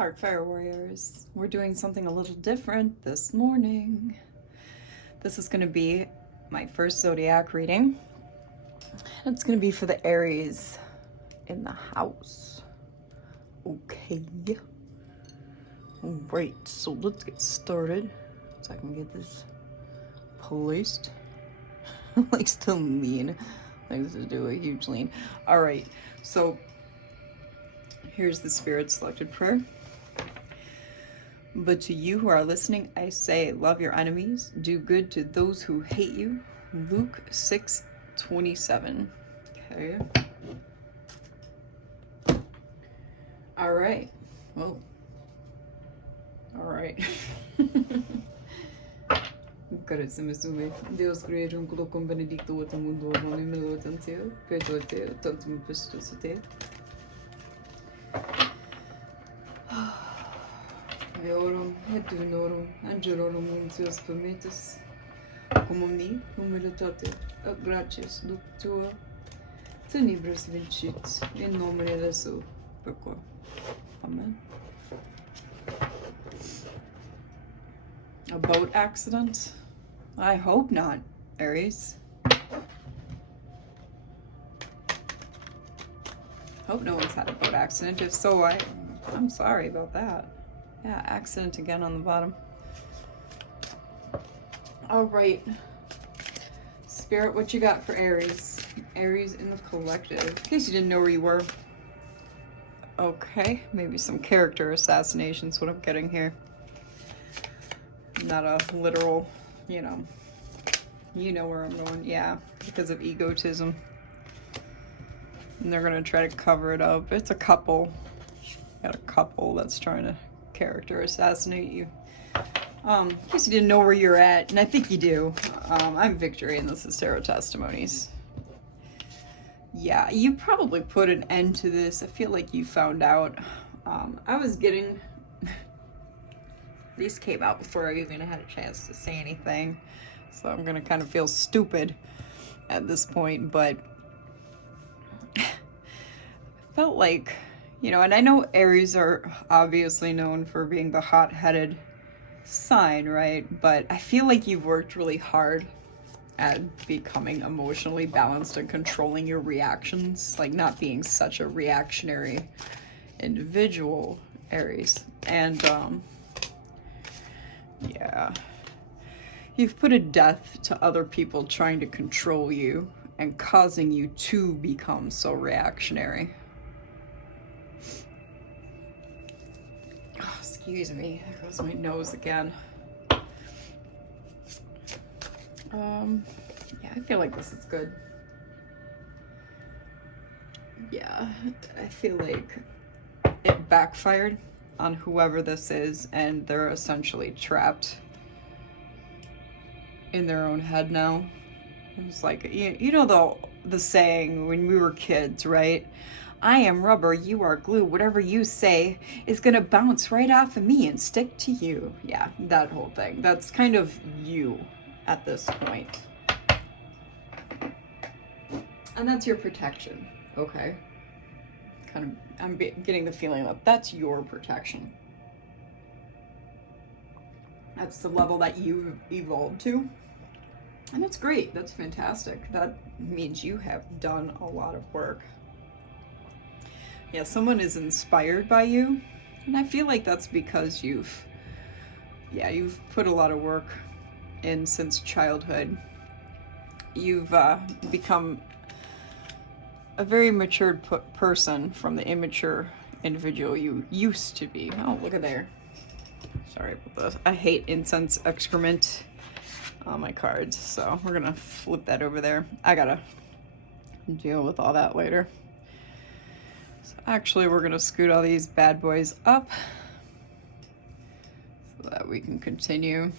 Heartfire Warriors. We're doing something a little different this morning. This is going to be my first zodiac reading. It's going to be for the Aries in the house. Okay. Alright, so let's get started. So I can get this placed. Like, still lean. Likes to do a huge lean. Alright, so here's the Spirit selected prayer. But to you who are listening, I say, love your enemies, do good to those who hate you. Luke 6:27. Okay. All right. Whoa. All right. Carissime sume, Deus creator un culo con benedicto o mundo o nome lo tantio, perdoate, tanto me pestos te. Eorum et dunorum angelorum untios permittis cum omni humilitate et gratias duc tua tenebris vincit in nomine Jesu perquam. Amen. A boat accident? I hope not, Aries. Hope no one's had a boat accident. If so, I'm sorry about that. Yeah, accident again on the bottom. All right. Spirit, what you got for Aries? Aries in the collective. In case you didn't know where you were. Okay, maybe some character assassination's what I'm getting here. Not a literal, you know where I'm going. Yeah, because of egotism. And they're gonna try to cover it up. It's a couple. Got a couple that's trying to character assassinate you. In case you didn't know where you're at, and I think you do. I'm Victory, and this is Tarot Testimonies. Yeah, you probably put an end to this. I feel like you found out. I was getting... These came out before I even had a chance to say anything. So I'm gonna kind of feel stupid at this point, but... I felt like... and I know Aries are obviously known for being the hot-headed sign, right? But I feel like you've worked really hard at becoming emotionally balanced and controlling your reactions, like not being such a reactionary individual, Aries. And, yeah. You've put a death to other people trying to control you and causing you to become so reactionary. Excuse me, there goes my nose again. Yeah, I feel like this is good. Yeah, I feel like it backfired on whoever this is, and they're essentially trapped in their own head now. It's like, you know the saying when we were kids, right? I am rubber, you are glue. Whatever you say is gonna bounce right off of me and stick to you. Yeah, that whole thing. That's kind of you at this point. And that's your protection, okay? I'm getting the feeling that that's your protection. That's the level that you've evolved to. And that's great, that's fantastic. That means you have done a lot of work. Yeah, someone is inspired by you, and I feel like that's because you've put a lot of work in since childhood. You've become a very matured person from the immature individual you used to be. Oh, look at there. Sorry about this. I hate incense excrement on my cards, so we're gonna flip that over there. I gotta deal with all that later. Actually, we're going to scoot all these bad boys up so that we can continue.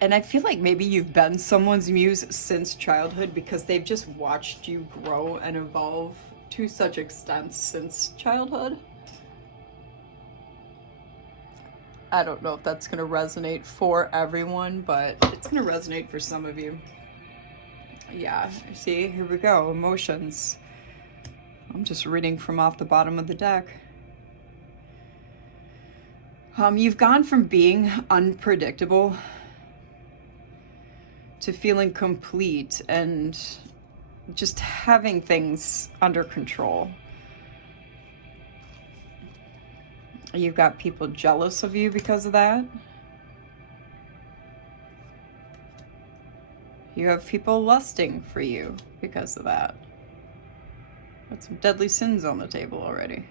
And I feel like maybe you've been someone's muse since childhood because they've just watched you grow and evolve to such extents since childhood. I don't know if that's going to resonate for everyone, but it's going to resonate for some of you. Yeah, see, here we go, emotions. I'm just reading from off the bottom of the deck. You've gone from being unpredictable to feeling complete and just having things under control. You've got people jealous of you because of that. You have people lusting for you because of that. Got some deadly sins on the table already.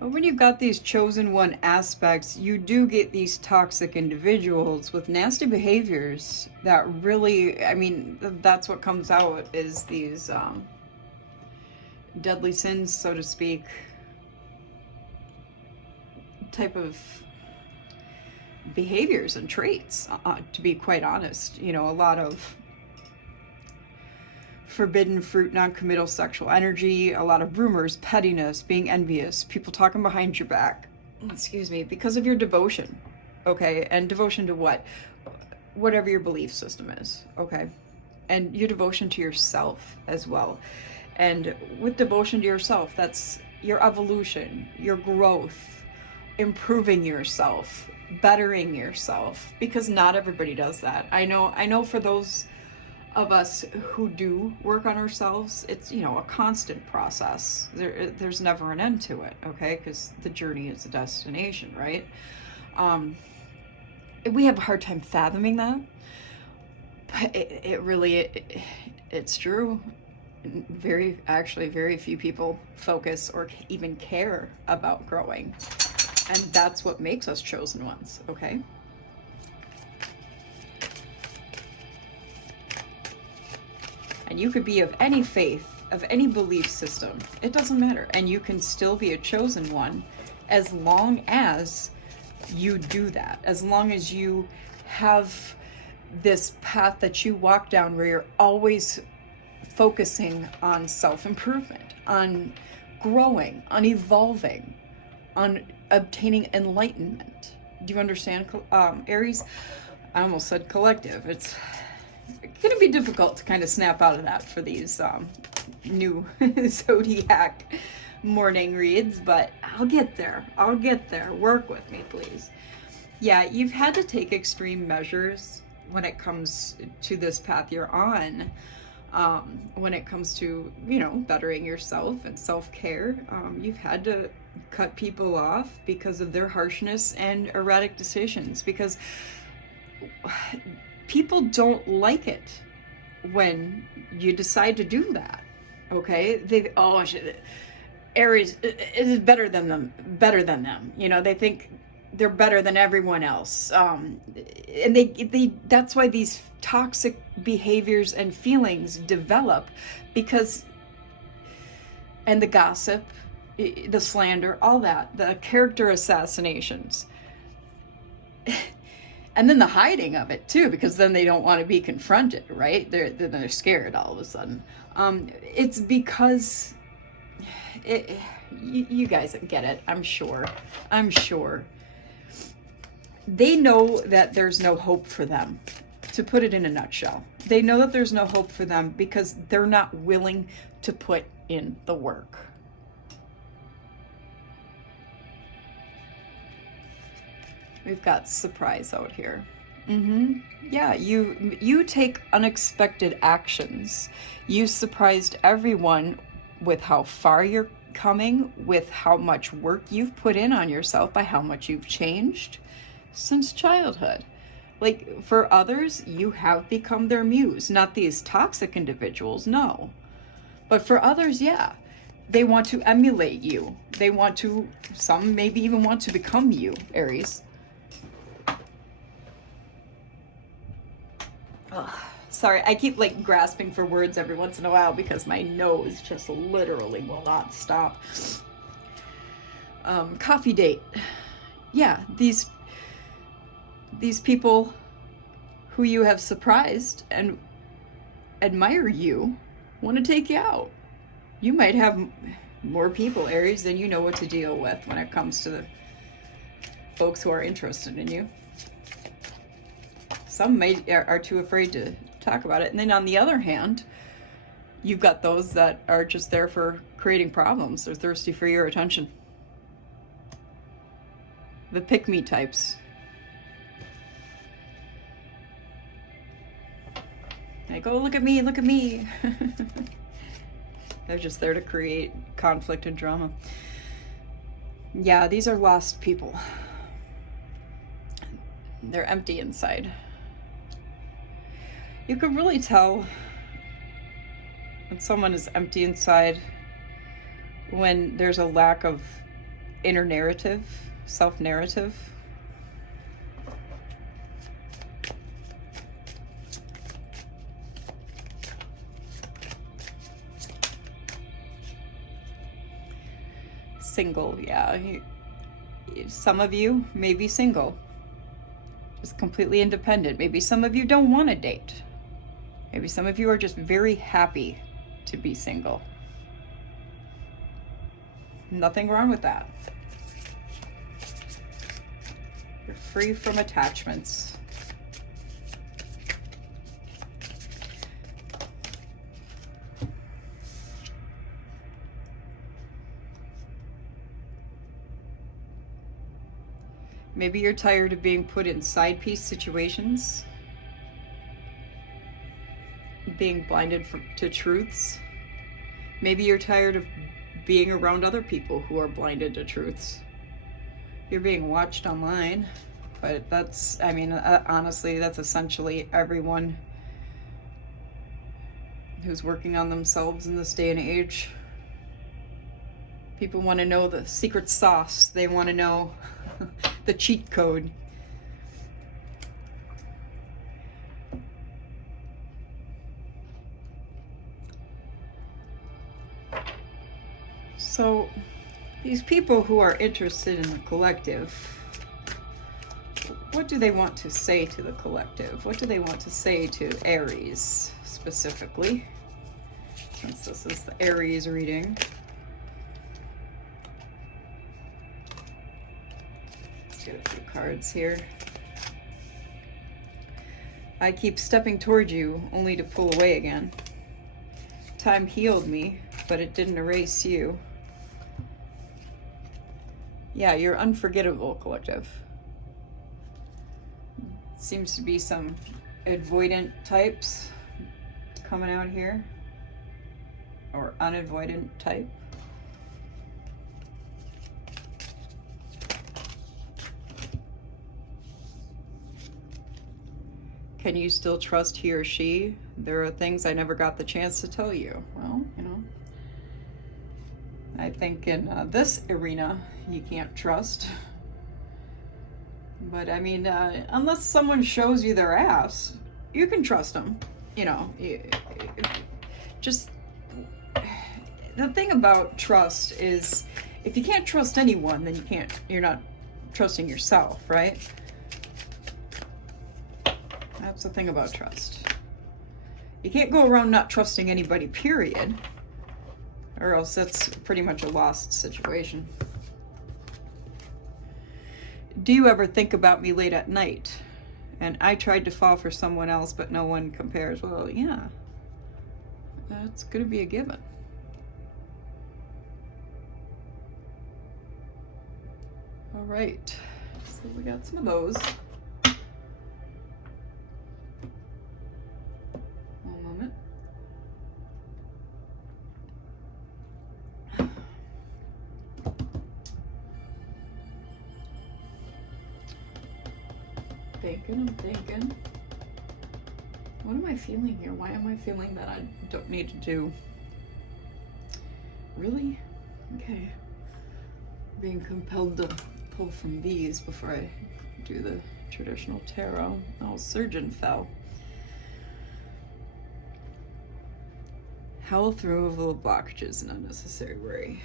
But when you've got these chosen one aspects, you do get these toxic individuals with nasty behaviors that really, I mean, that's what comes out is these deadly sins, so to speak, type of behaviors and traits, to be quite honest. You know, a lot of forbidden fruit, non-committal sexual energy, a lot of rumors, pettiness, being envious, people talking behind your back, excuse me, because of your devotion, okay? And devotion to what? Whatever your belief system is, okay? And your devotion to yourself as well. And with devotion to yourself, that's your evolution, your growth, improving yourself, bettering yourself, because not everybody does that. I know for those of us who do work on ourselves, it's, you know, a constant process. There's never an end to it, okay? Because the journey is the destination, right? We have a hard time fathoming that, but it's true. Very few people focus or even care about growing, and that's what makes us chosen ones, okay? And you could be of any faith, of any belief system. It doesn't matter. And you can still be a chosen one as long as you do that. As long as you have this path that you walk down where you're always focusing on self-improvement, on growing, on evolving, on obtaining enlightenment. Do you understand, Aries? I almost said collective. It's going to be difficult to kind of snap out of that for these new zodiac morning reads, but I'll get there. Work with me, please. Yeah, you've had to take extreme measures when it comes to this path you're on, when it comes to, you know, bettering yourself and self-care. You've had to cut people off because of their harshness and erratic decisions, because people don't like it when you decide to do that, okay? Aries is better than them. You know, they think they're better than everyone else. And they that's why these toxic behaviors and feelings develop, because, and the gossip, the slander, all that, the character assassinations. And then the hiding of it too, because then they don't want to be confronted, right? They're scared all of a sudden. It's because you guys get it. I'm sure. They know that there's no hope for them. To put it in a nutshell, they know that there's no hope for them because they're not willing to put in the work. We've got surprise out here. Yeah, you take unexpected actions. You surprised everyone with how far you're coming, with how much work you've put in on yourself, by how much you've changed since childhood. Like, for others, you have become their muse. Not these toxic individuals, no. But for others, yeah. They want to emulate you. They want to, some maybe even want to become you, Aries. Ugh, sorry, I keep like grasping for words every once in a while because my nose just literally will not stop. Coffee date. Yeah, these people who you have surprised and admire you want to take you out. You might have more people, Aries, than you know what to deal with when it comes to the folks who are interested in you. Some are too afraid to talk about it. And then on the other hand, you've got those that are just there for creating problems. They're thirsty for your attention. The pick-me types. Like, oh, look at me, look at me. They're just there to create conflict and drama. Yeah, these are lost people. They're empty inside. You can really tell when someone is empty inside when there's a lack of inner narrative, self-narrative. Single, yeah. Some of you may be single, just completely independent. Maybe some of you don't want to date. Maybe some of you are just very happy to be single. Nothing wrong with that. You're free from attachments. Maybe you're tired of being put in side piece situations, being blinded to truths. Maybe you're tired of being around other people who are blinded to truths. You're being watched online, but that's, I mean, honestly, that's essentially everyone who's working on themselves in this day and age. People want to know the secret sauce. They want to know the cheat code. So these people who are interested in the collective, what do they want to say to the collective? What do they want to say to Aries specifically? Since this is the Aries reading. Let's get a few cards here. I keep stepping toward you only to pull away again. Time healed me, but it didn't erase you. Yeah, you're unforgettable, collective. Seems to be some avoidant types coming out here. Or unavoidant type. Can you still trust he or she? There are things I never got the chance to tell you. Well, you know, I think in this arena, you can't trust. But I mean, unless someone shows you their ass, you can trust them. You know, just the thing about trust is if you can't trust anyone, then you're not trusting yourself, right? That's the thing about trust. You can't go around not trusting anybody, period. Or else that's pretty much a lost situation. Do you ever think about me late at night? And I tried to fall for someone else, but no one compares. Well, yeah. That's going to be a given. All right. So we got some of those. One moment. I'm thinking. What am I feeling here? Why am I feeling that I don't need to do? Really? Okay. Being compelled to pull from these before I do the traditional tarot. Oh, Surgeon fell. Howl through removal blockages and unnecessary worry.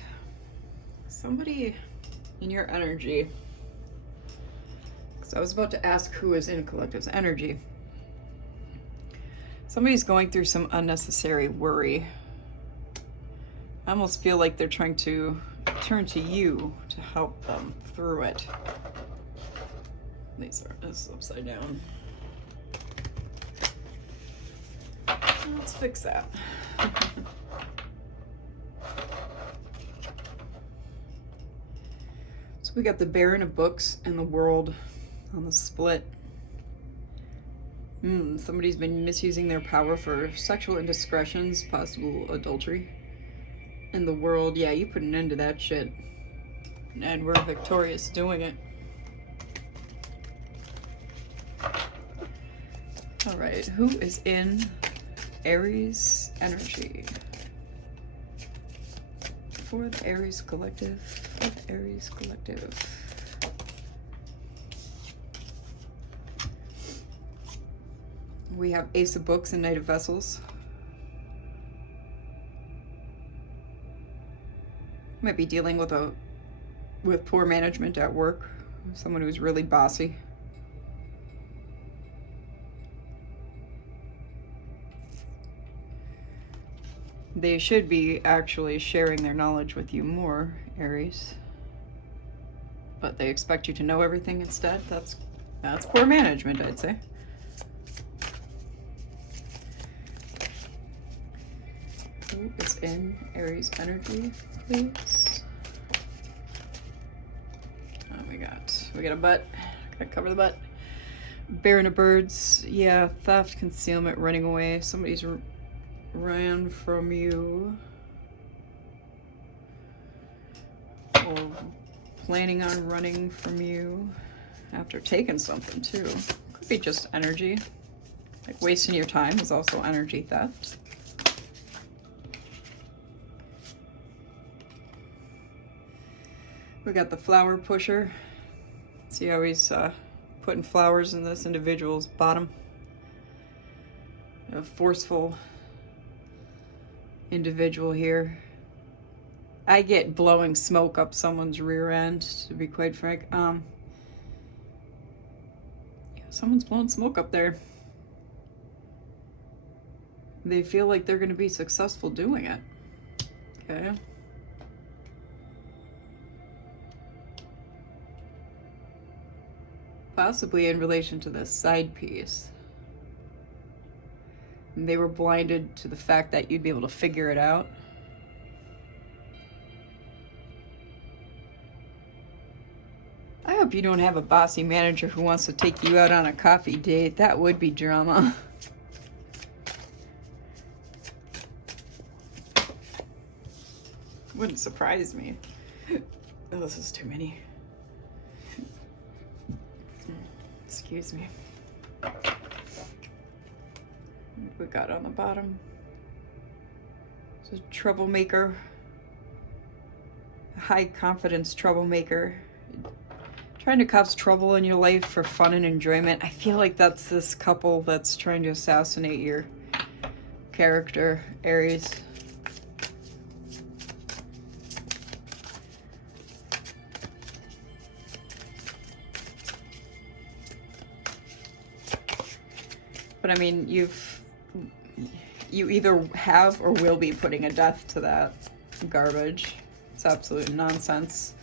Somebody in your energy. So I was about to ask who is in collective's energy. Somebody's going through some unnecessary worry, I almost feel like they're trying to turn to you to help them through it. This is upside down. Let's fix that. So we got the Baron of Books and the World on the split. Somebody's been misusing their power for sexual indiscretions, possible adultery. And the World, yeah, you put an end to that shit. And we're victorious doing it. Alright, who is in Aries energy? For the Aries collective. For the Aries collective. We have Ace of Books and Knight of Vessels. Might be dealing with poor management at work. Someone who's really bossy. They should be actually sharing their knowledge with you more, Aries. But they expect you to know everything instead. That's poor management, I'd say. Who is in Aries energy, please? Oh, we got a butt. Gotta cover the butt. Baron of Birds. Yeah, theft, concealment, running away. Somebody's ran from you. Or planning on running from you after taking something too. Could be just energy. Like wasting your time is also energy theft. We got the flower pusher. See how he's putting flowers in this individual's bottom. A forceful individual here. I get blowing smoke up someone's rear end, to be quite frank. Yeah, someone's blowing smoke up there. They feel like they're going to be successful doing it. Okay. Possibly in relation to this side piece. And they were blinded to the fact that you'd be able to figure it out. I hope you don't have a bossy manager who wants to take you out on a coffee date. That would be drama. Wouldn't surprise me. Oh, this is too many. Excuse me. What we got on the bottom? This is troublemaker. High confidence troublemaker. Trying to cause trouble in your life for fun and enjoyment. I feel like that's this couple that's trying to assassinate your character, Aries. But I mean, you either have or will be putting a death to that garbage. It's absolute nonsense.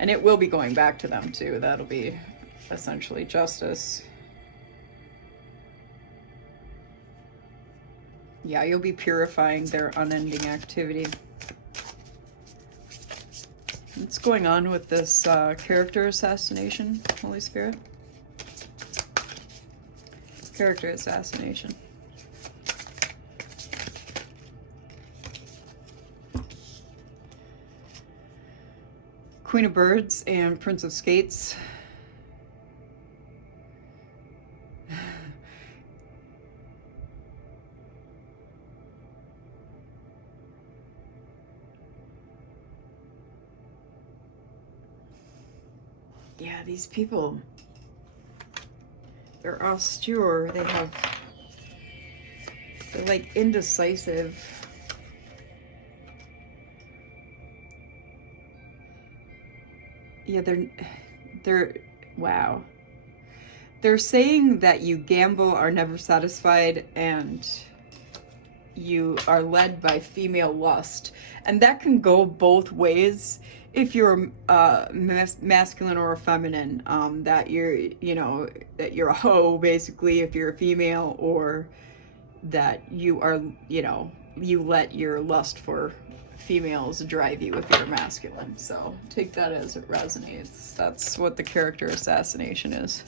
And it will be going back to them too. That'll be essentially justice. Yeah, you'll be purifying their unending activity. What's going on with this character assassination, Holy Spirit? Character assassination. Queen of Birds and Prince of Skates. Yeah, these people, they're austere. They're like indecisive. Yeah, they're wow. They're saying that you gamble, are never satisfied, and you are led by female lust, and that can go both ways. If you're masculine or a feminine, that you're, you know, that you're a hoe, basically, if you're a female, or that you are, you know, you let your lust for females drive you if you're masculine. So take that as it resonates. That's what the character assassination is.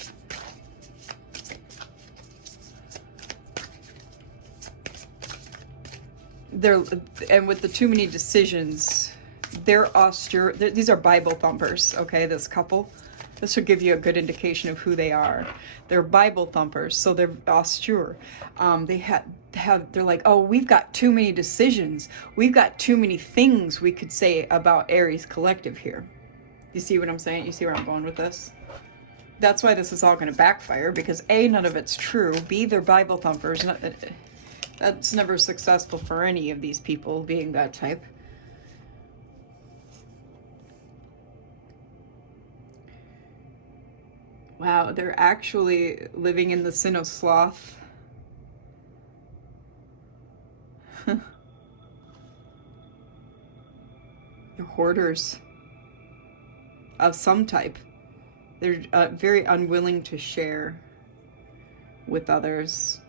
And with the too many decisions, they're austere. These are Bible thumpers, okay, this couple. This will give you a good indication of who they are. They're Bible thumpers, so they're austere. They're like, oh, we've got too many decisions. We've got too many things we could say about Aries collective here. You see what I'm saying? You see where I'm going with this? That's why this is all going to backfire, because A, none of it's true. B, they're Bible thumpers. That's never successful for any of these people being that type. Wow, they're actually living in the sin of sloth. They're hoarders of some type. They're very unwilling to share with others.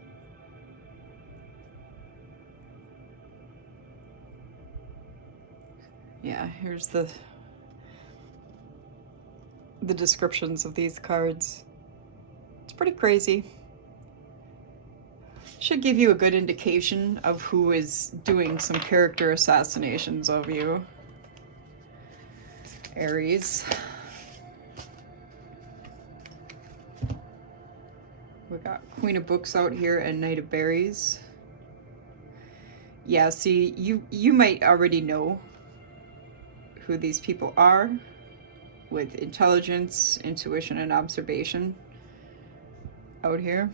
Yeah, here's the descriptions of these cards. It's pretty crazy. Should give you a good indication of who is doing some character assassinations of you. Aries. We got Queen of Books out here and Knight of Berries. Yeah, see, you might already know who these people are with intelligence, intuition, and observation out here.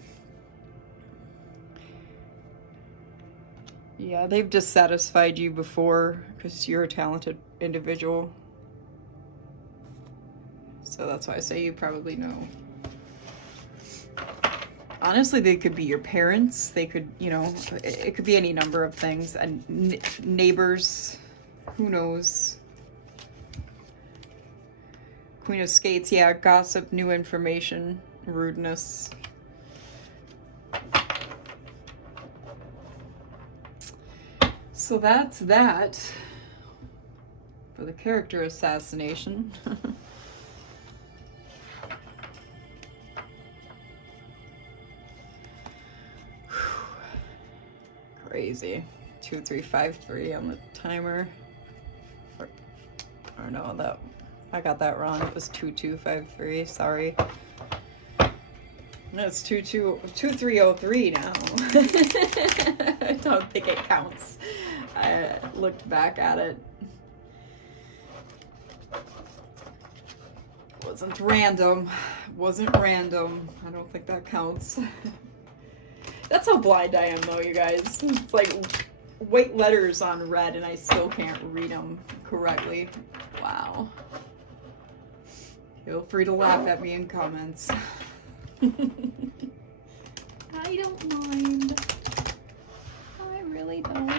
Yeah, they've dissatisfied you before because you're a talented individual. So that's why I say you probably know. Honestly, they could be your parents. They could, you know, it could be any number of things. And neighbors, who knows? Queen of Skates, yeah, gossip, new information, rudeness. So that's that for the character assassination. Crazy. 2353 on the timer. Or no, that I got that wrong. It was 2253. Sorry. No, it's 2303 now. I don't think it counts. I looked back at it. Wasn't random. Wasn't random. I don't think that counts. That's how blind I am, though, you guys. It's like white letters on red, and I still can't read them correctly. Wow. Feel free to laugh at me in comments. I don't mind. I really don't.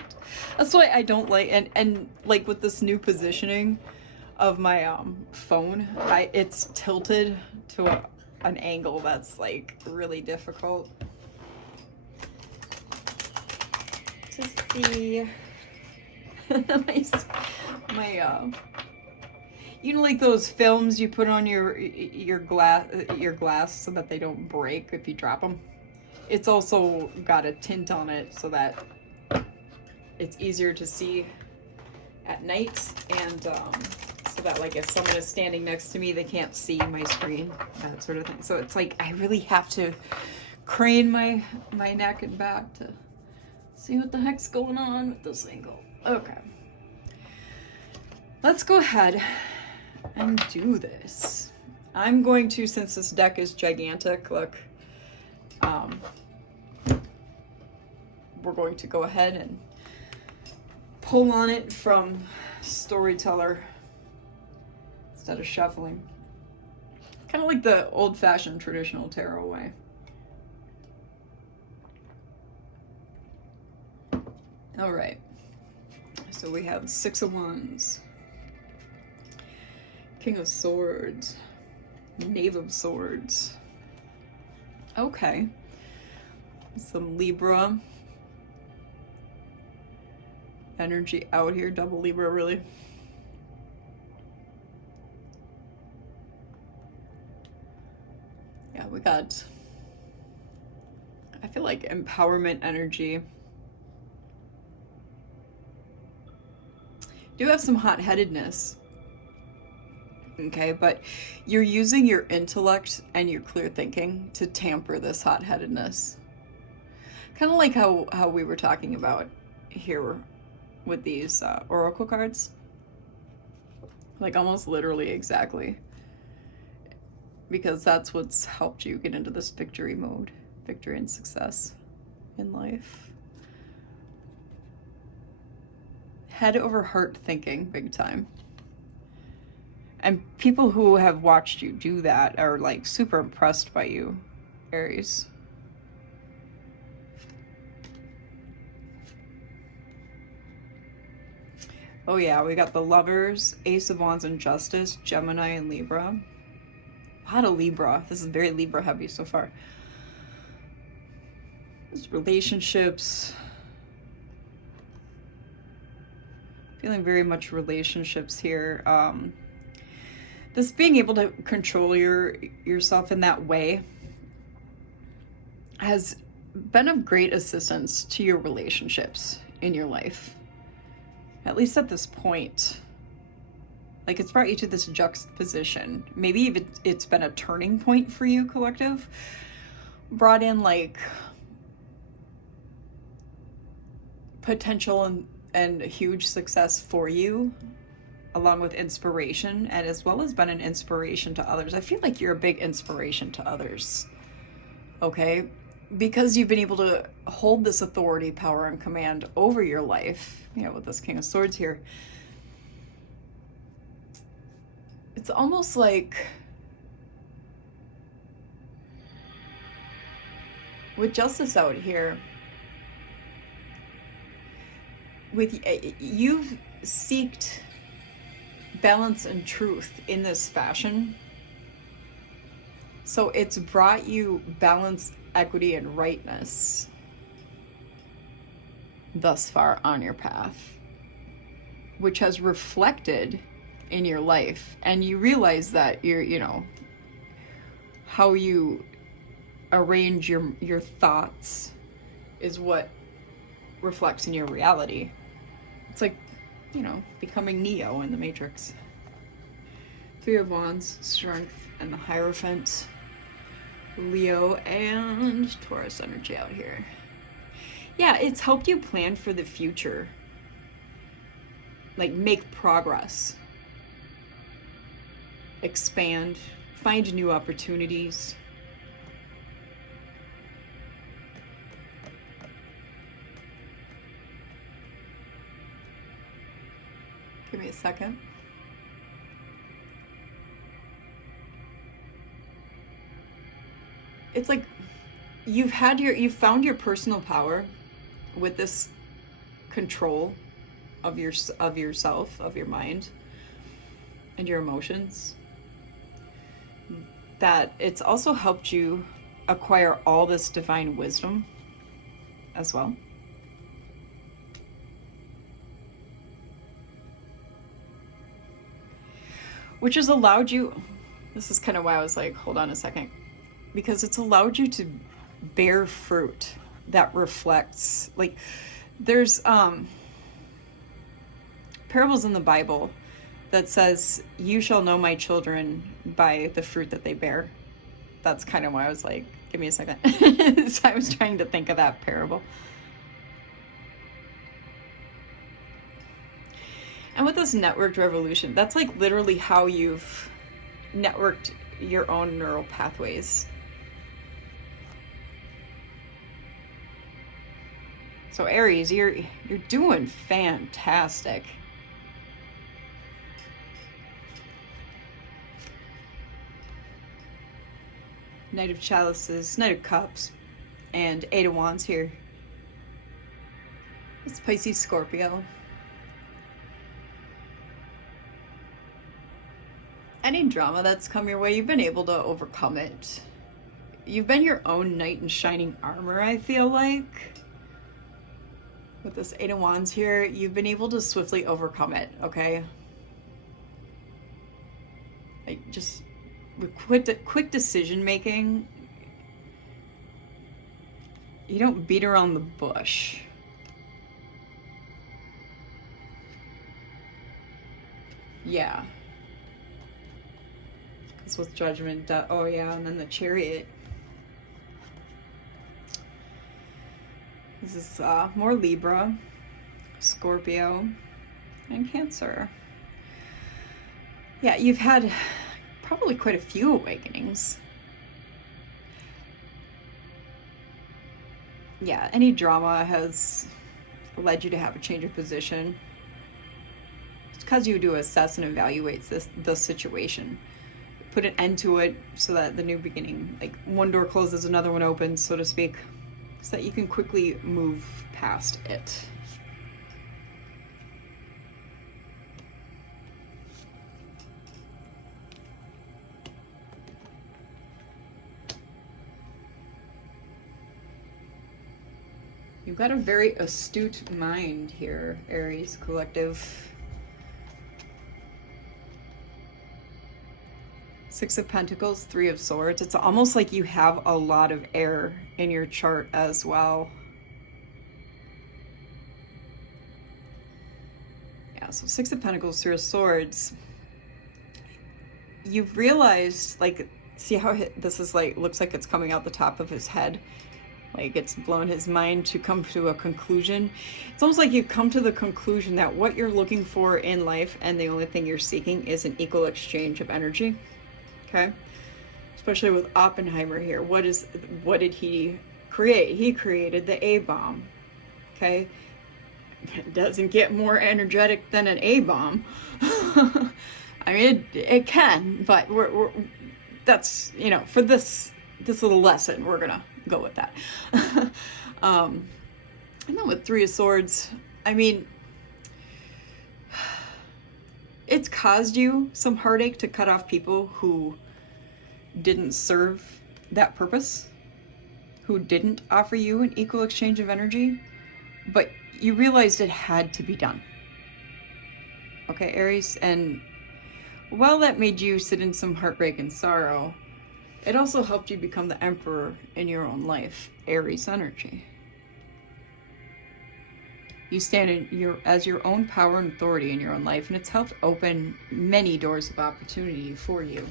That's why I don't like, and like with this new positioning of my phone, it's tilted to an angle that's like really difficult to see. my you know, like those films you put on your glass so that they don't break if you drop them. It's also got a tint on it so that it's easier to see at night, and so that like if someone is standing next to me, they can't see my screen, that sort of thing. So it's like I really have to crane my neck and back to see what the heck's going on with this angle. Okay. Let's go ahead and do this. I'm going to, since this deck is gigantic, look, we're going to go ahead and pull on it from Storyteller instead of shuffling. Kind of like the old-fashioned traditional tarot way. All right. So we have Six of Wands, King of Swords, Knave of Swords. Okay. Some Libra energy out here. Double Libra, really. Yeah, we got, I feel like, empowerment energy. Do have some hot-headedness. Okay, but you're using your intellect and your clear thinking to tamper this hot-headedness. Kind of like how we were talking about here with these oracle cards. Like almost literally exactly. Because that's what's helped you get into this victory mode. Victory and success in life. Head over heart thinking, big time. And people who have watched you do that are like super impressed by you, Aries. Oh yeah, we got the Lovers, Ace of Wands and Justice, Gemini and Libra. A lot of Libra. This is very Libra heavy so far. There's relationships. Feeling very much relationships here. This being able to control yourself in that way has been of great assistance to your relationships in your life. At least at this point. Like, it's brought you to this juxtaposition. Maybe even it's been a turning point for you, collective. Brought in, like, potential and huge success for you, along with inspiration, and as well as been an inspiration to others. I feel like you're a big inspiration to others, okay? Because you've been able to hold this authority, power, and command over your life, you know, with this King of Swords here. It's almost like with Justice out here, with you've seeked balance and truth in this fashion. So it's brought you balance, equity, and rightness thus far on your path, which has reflected in your life. And you realize that you know, how you arrange your thoughts is what reflects in your reality. It's like, you know, becoming Neo in the Matrix. Three of Wands, Strength, and the Hierophant. Leo and Taurus energy out here. Yeah, it's helped you plan for the future. Like, make progress. Expand. Find new opportunities. Give me a second. It's like you've found your personal power with this control of yourself, of your mind and your emotions, that it's also helped you acquire all this divine wisdom as well. Which has allowed you, this is kind of why I was like, hold on a second, because it's allowed you to bear fruit that reflects, like, there's parables in the Bible that says, you shall know my children by the fruit that they bear. That's kind of why I was like, give me a second. So I was trying to think of that parable. And with this networked revolution, that's like literally how you've networked your own neural pathways. So Aries, you're doing fantastic. Knight of Chalices, Knight of Cups, and Eight of Wands here. It's Pisces, Scorpio. Any drama that's come your way, you've been able to overcome it. You've been your own knight in shining armor, I feel like. With this Eight of Wands here, you've been able to swiftly overcome it, okay? Like, just with quick decision making, you don't beat around the bush. Yeah. Because with Judgment, oh yeah, and then the Chariot. This is more Libra, Scorpio, and Cancer. Yeah, you've had probably quite a few awakenings. Yeah, any drama has led you to have a change of position. It's because you do assess and evaluate the situation. Put an end to it so that the new beginning, like one door closes, another one opens, so to speak, so that you can quickly move past it. You've got a very astute mind here, Aries collective. Six of Pentacles, Three of Swords. It's almost like you have a lot of air in your chart as well. Yeah, so Six of Pentacles, Three of Swords. You've realized, like, see how this is like, looks like it's coming out the top of his head. Like it's blown his mind to come to a conclusion. It's almost like you've come to the conclusion that what you're looking for in life and the only thing you're seeking is an equal exchange of energy. Okay? Especially with Oppenheimer here. What did he create? He created the A-bomb. Okay? It doesn't get more energetic than an A-bomb. I mean, it can, but that's, you know, for this little lesson, we're gonna go with that. And then with Three of Swords, I mean, it's caused you some heartache to cut off people who didn't serve that purpose, who didn't offer you an equal exchange of energy, but you realized it had to be done. Okay, Aries? And while that made you sit in some heartbreak and sorrow, it also helped you become the emperor in your own life, Aries energy. You stand as your own power and authority in your own life, and it's helped open many doors of opportunity for you.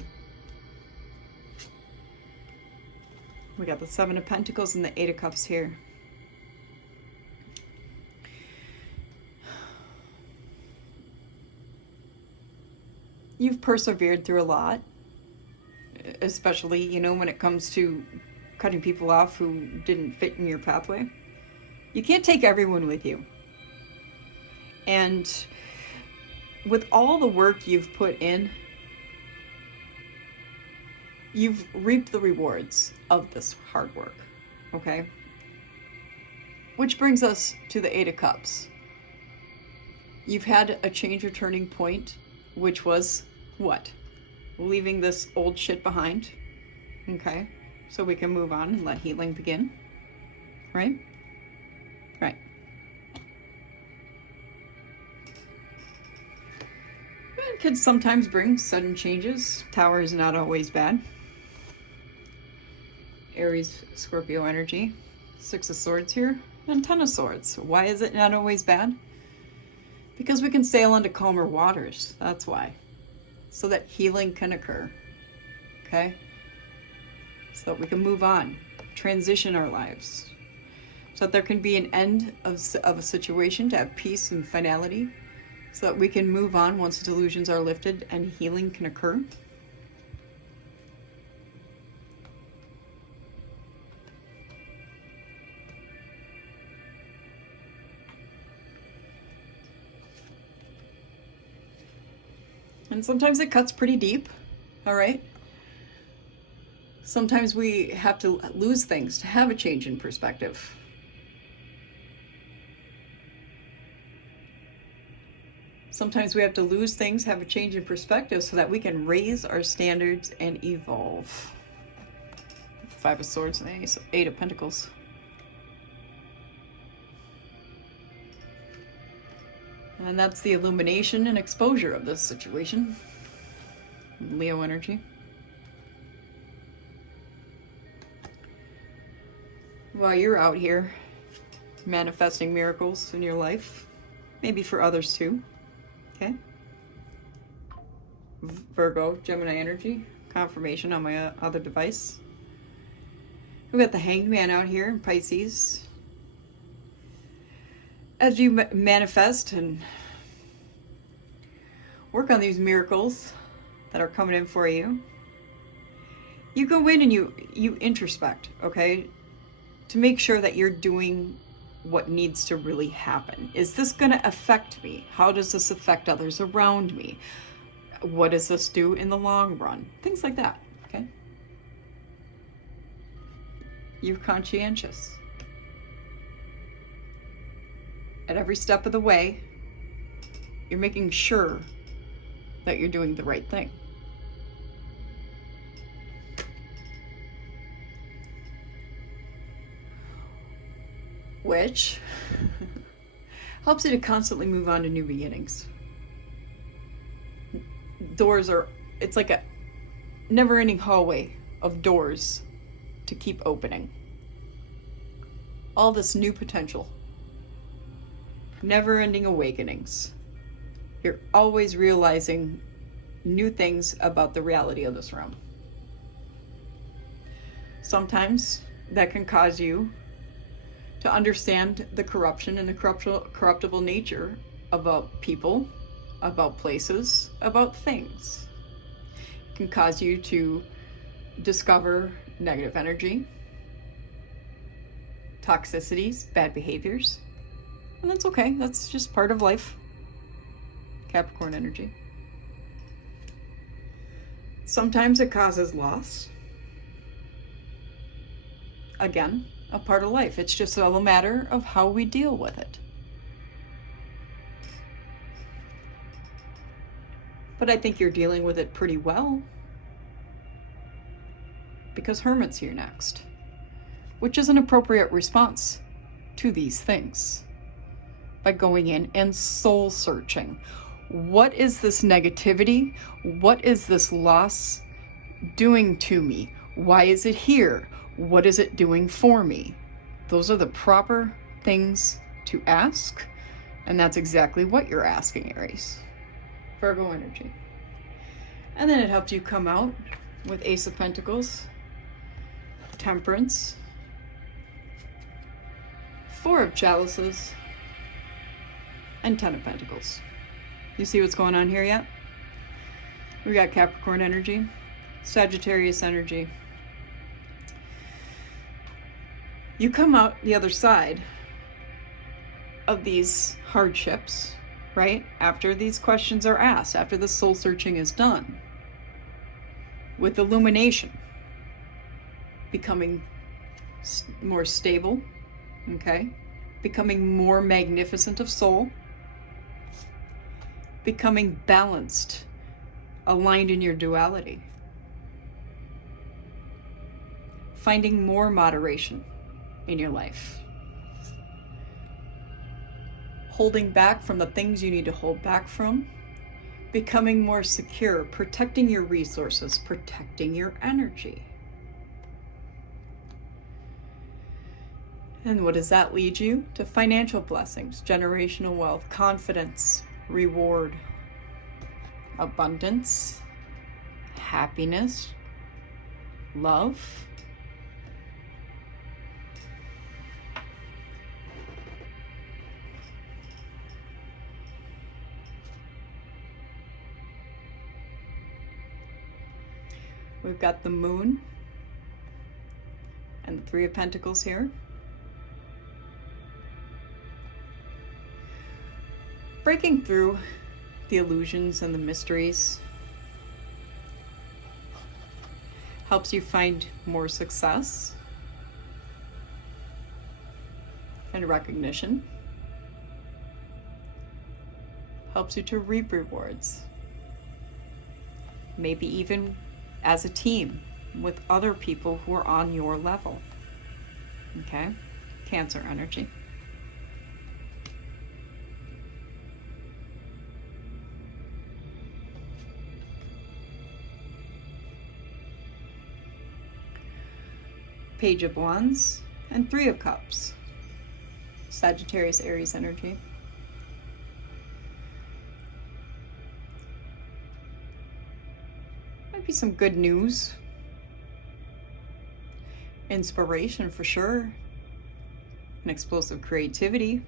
We got the Seven of Pentacles and the Eight of Cups here. You've persevered through a lot. Especially, you know, when it comes to cutting people off who didn't fit in your pathway. You can't take everyone with you. And with all the work you've put in, you've reaped the rewards of this hard work, okay? Which brings us to the Eight of Cups. You've had a change or turning point, which was what? Leaving this old shit behind, okay? So we can move on and let healing begin, right? Right. It could sometimes bring sudden changes. Tower is not always bad. Aries, Scorpio energy. Six of Swords here, and Ten of Swords. Why is it not always bad? Because we can sail into calmer waters, that's why. So that healing can occur, okay? So that we can move on, transition our lives. So that there can be an end of a situation, to have peace and finality. So that we can move on once the delusions are lifted and healing can occur. And sometimes it cuts pretty deep, all right? Sometimes we have to lose things to have a change in perspective. Sometimes we have to lose things, have a change in perspective so that we can raise our standards and evolve. Five of Swords and the Eight of Pentacles. And that's the illumination and exposure of this situation. Leo energy. While you're out here manifesting miracles in your life, maybe for others too, okay? Virgo, Gemini energy, confirmation on my other device. We've got the Hanged Man out here in Pisces. As you manifest and work on these miracles that are coming in for you, you go in and you introspect, okay? To make sure that you're doing what needs to really happen. Is this going to affect me? How does this affect others around me? What does this do in the long run? Things like that, okay? You're conscientious. At every step of the way, you're making sure that you're doing the right thing. Which helps you to constantly move on to new beginnings. Doors are, it's like a never-ending hallway of doors to keep opening. All this new potential. Never-ending awakenings. You're always realizing new things about the reality of this realm. Sometimes that can cause you to understand the corruption and the corruptible nature about people, about places, about things. It can cause you to discover negative energy, toxicities, bad behaviors. And that's okay. That's just part of life. Capricorn energy. Sometimes it causes loss. Again, a part of life. It's just all a matter of how we deal with it. But I think you're dealing with it pretty well. Because Hermit's here next. Which is an appropriate response to these things. By going in and soul searching. What is this negativity? What is this loss doing to me? Why is it here? What is it doing for me? Those are the proper things to ask. And that's exactly what you're asking, Aries. Virgo energy. And then it helps you come out with Ace of Pentacles, Temperance, Four of Chalices, and Ten of Pentacles. You see what's going on here yet? We got Capricorn energy, Sagittarius energy. You come out the other side of these hardships, right? After these questions are asked, after the soul searching is done, with illumination, becoming more stable, okay? Becoming more magnificent of soul, becoming balanced, aligned in your duality, finding more moderation in your life, holding back from the things you need to hold back from, becoming more secure, protecting your resources, protecting your energy. And what does that lead you? To financial blessings, generational wealth, confidence, reward, abundance, happiness, love. We've got the Moon and the Three of Pentacles here. Breaking through the illusions and the mysteries helps you find more success and recognition. helps you to reap rewards. Maybe even as a team with other people who are on your level. Okay? Cancer energy. Page of Wands and Three of Cups. Sagittarius, Aries energy. Might be some good news. Inspiration for sure. An explosive creativity.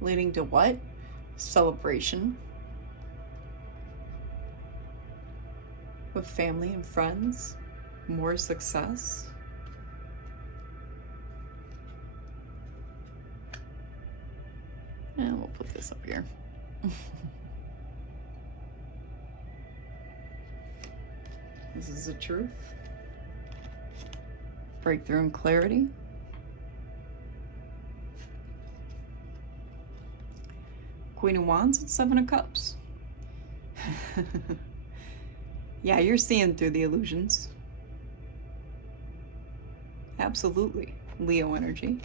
Leading to what? Celebration. With family and friends. More success. And we'll put this up here. This is the truth. Breakthrough and clarity. Queen of Wands and Seven of Cups. Yeah, you're seeing through the illusions. Absolutely. Leo energy.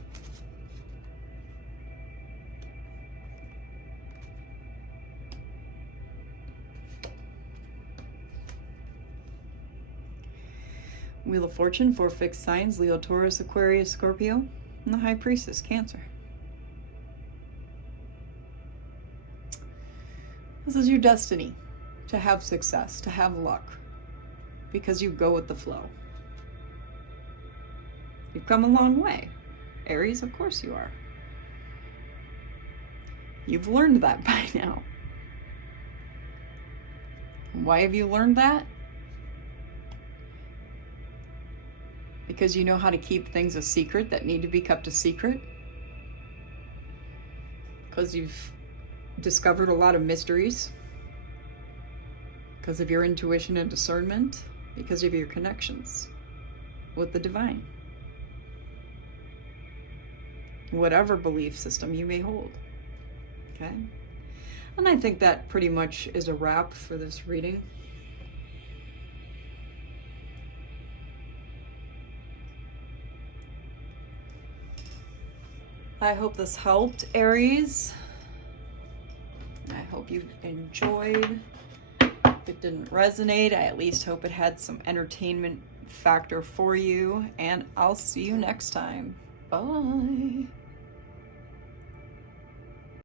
Wheel of Fortune, 4 fixed signs, Leo, Taurus, Aquarius, Scorpio, and the High Priestess, Cancer. This is your destiny, to have success, to have luck, because you go with the flow. You've come a long way. Aries, of course you are. You've learned that by now. Why have you learned that? Because you know how to keep things a secret that need to be kept a secret? Because you've discovered a lot of mysteries? Because of your intuition and discernment? Because of your connections with the divine? Whatever belief system you may hold. Okay? And I think that pretty much is a wrap for this reading. I hope this helped, Aries. I hope you enjoyed. If it didn't resonate, I at least hope it had some entertainment factor for you. And I'll see you next time. Bye.